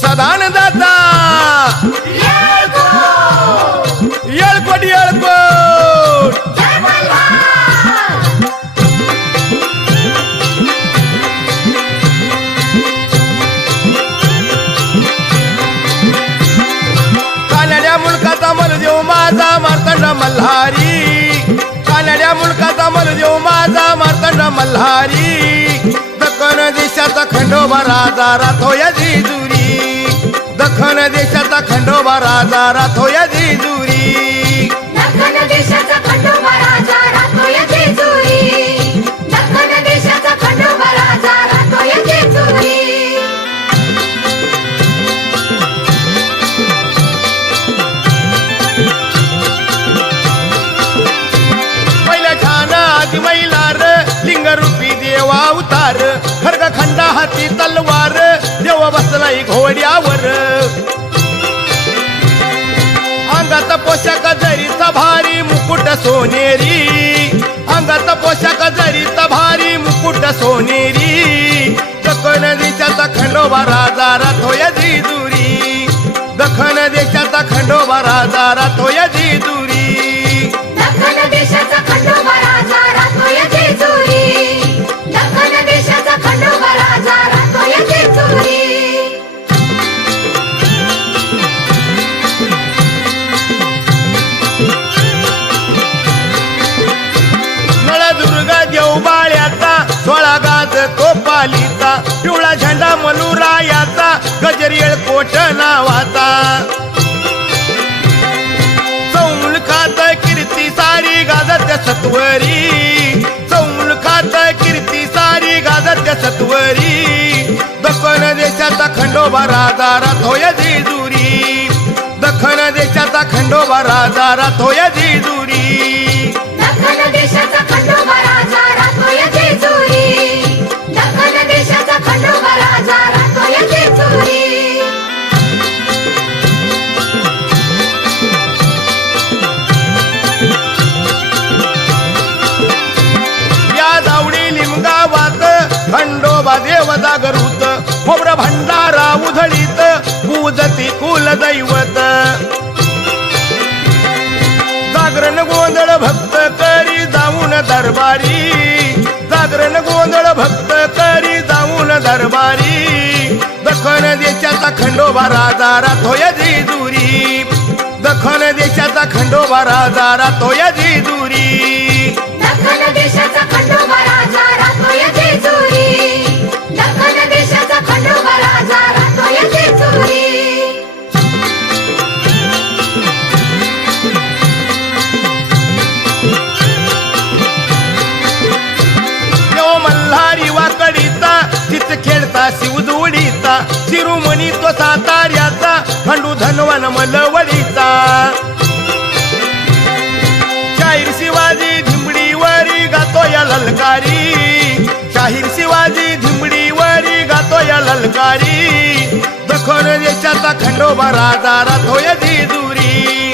सदानंदाचा येळकोट येळकोट कानड्या मुलकाचा मलदेव माझा मार्तंड मल्हारी कानड्या मुलकाचा मलदेव माझा मार्तंड मल्हारी दखन देशाचा खंडोबा राजा राथोय जेजुरी दखन देशाचा खंडोबा राजा राथोय जेजुरी दखन देशाचा खंडोबा राजा राहतोय जेजुरी दखन देशाचा खंडोबा राजा राहतोय जेजुरी पहिल्या ठाणा आदि मैलार लिंगरूपी देवा अवतार खड्ग खंडा हाती तलवार देव बसलाई घोड्यावर अंगात पोशाख जरीचा भारी मुकुट सोनेरी अंगात पोशाख जरीचा भारी मुकुट सोनेरी दखन देशाचा खंडोबा राजा राथोय जेजुरी दखन देशाचा खंडोबा राजा राथोय जेजुरी दखन देशाचा खंडोबा राजा राहतोय जेजुरी दखन देशाचा खंडोबा राजा राहतोय जेजुरी नळदुर्गा देवबाळ्याचा 16 गाज कोपालीचा पिवळा झेंडा मलुरायाचा गजर येळकोट नावाचा चौमुलखात कीर्ती सारी गाजत्या सत्वरी चौमुलखात कीर्ती सारी गाजत्या सत्वरी दखन देशाचा खंडोबा राजा राथोय जेजुरी दखन देशाचा खंडोबा राजा राथोय जेजुरी दखन देशाचा खंडोबा राजा राहतोय जेजुरी दखन देशाचा खंडोबा राजा राहतोय जेजुरी या जावडी लिमगावात खंडोबा देव जागृत खोबर भंडारा उधळीत पूजती कुलदैवत जागरण गोंधळ भक्त करी जाऊन दरबारी जागरण गोंधळ भक्त करी जाऊन दरबारी दखन देशाचा खंडोबा राजा राथोय जेजुरी दखन देशाचा खंडोबा राजा राथोय जेजुरी दखन देशाचा खंडोबा राजा राहतोय जेजुरी दखन देशाचा खंडोबा राजा राहतोय जेजुरी देव मल्हारी वाकडीचा चित खेळता शिवजोडीचा शिरोमणी तो साताऱ्याचा खंडू धनवन मलवडीचा शाहीर शिवाजी धिंबडीवरी गातो या ललकारी शाहीर शिवाजी धिंबडीवरी गातो या ललकारी दखन देशाचा खंडोबा राजा राथोय जेजुरी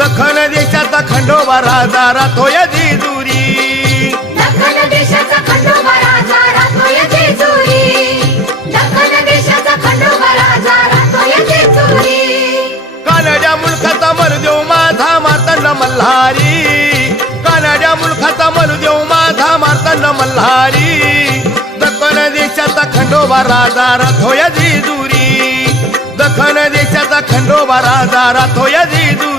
दखन देशाचा खंडोबा राजा राथोय जेजुरी दखन देशाचा खंडोबा राजा राहतोय जेजुरी दखन देशाचा खंडोबा राजा राहतोय जेजुरी कानड्या मुलखाचा मलदेव माझा मार्तंड मल्हारी कानड्या मुलखाचा मलदेव माझा मार्तंड मल्हारी दखन देशाचा खंडोबा राजा राथोय जेजुरी दखन देशाचा खंडोबा राजा राथोय जेजुरी